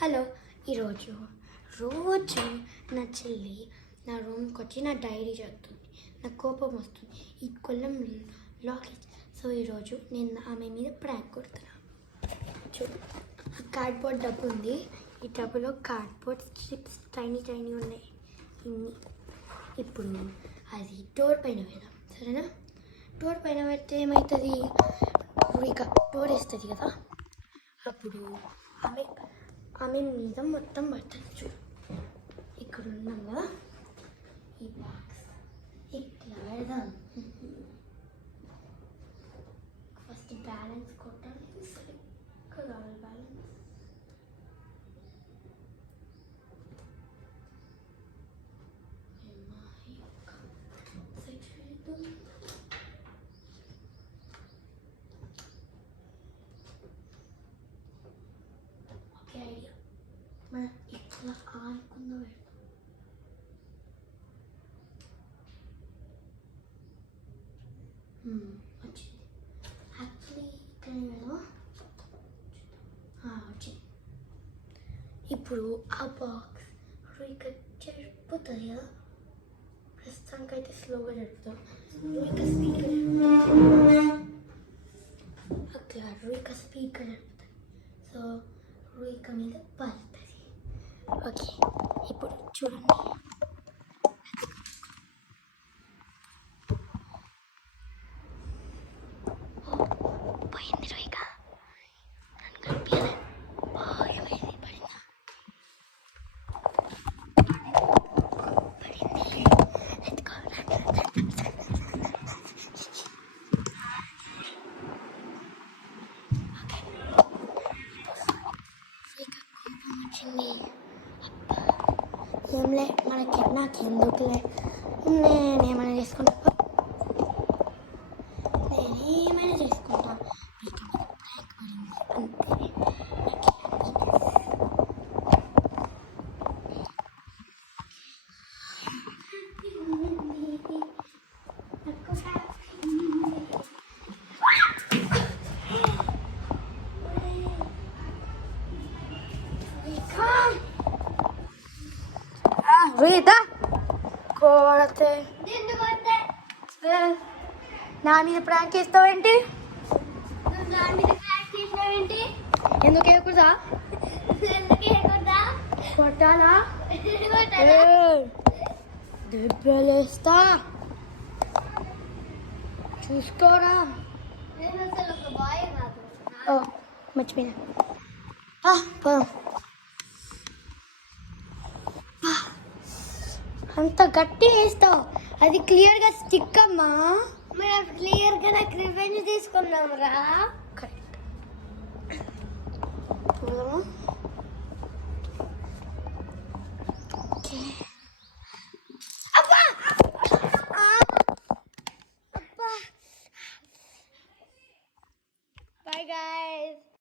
Hello, ఈరోజు రోజు నా చెల్లి నా రూమ్కి వచ్చి నా డైరీ చదువుతుంది. నాకు కోపం వస్తుంది, ఈ కొల్లం లాక్. సో ఈరోజు నేను ఆమె మీద ప్రాంక్ కొడుతున్నా. చూడు, కార్డ్బోర్డ్ డబ్బు ఉంది. ఈ డబ్బులో కార్డ్బోర్డ్ స్ట్రిప్స్ టైనీ ఉన్నాయి ఇన్ని. ఇప్పుడు అది డోర్ పైన పెడదాం, సరేనా? డోర్ పైన పెడితే ఏమవుతుంది, ఇక డోర్ వేస్తుంది కదా, అప్పుడు ఆమె మీద మొత్తం పడుతుంది. చూడు, ఇక్కడ ఉన్నాం కదా, ఈ బాక్స్ ఇట్లా పెడదాం. ఫస్ట్ బ్యాలెన్స్ కొట్టాలి, కావాలి బ్యాలెన్స్. ఐడియా మనం ఇట్లా ఆనుకున్న పెడతాం. వచ్చింది. యాక్చువల్లీ ఇక్కడ పెడదామా? వచ్చింది. ఇప్పుడు ఆ బాక్స్ ఇక్కడ జరిపోతుంది కదా, ప్రస్తుతానికి అయితే స్లోగా జరుపుతాం. ఇక్కడ స్పీడ్గా అట్లా ఇక్కడ స్పీడ్గా జరుపుతుంది. సో రుయిక మీద పడుతుంది. ఓకే, ఇప్పుడు చూడండి, పోయింది రుయిక. నన్ను కనిపించలే, ఏమైంది, పడిందా? పడింది. ఎత్తుకో. ఏంలే, నాకెందుకులే, నేనేమైనా చేసుకుంటా, అంతే. రీతా కోడతే నా మీద ప్రాంక్ చేస్తావేంటి? ఎందుకు వేయకూడదా? కొట్టాలా? దెబ్బలేస్తా, చూసుకోరా. మర్చిపోయినా. అంత గట్టి వేస్తావు, అది క్లియర్గా స్టిక్ అమ్మా. క్లియర్గా నాకు రివెంజ్ తీసుకున్నాం రా.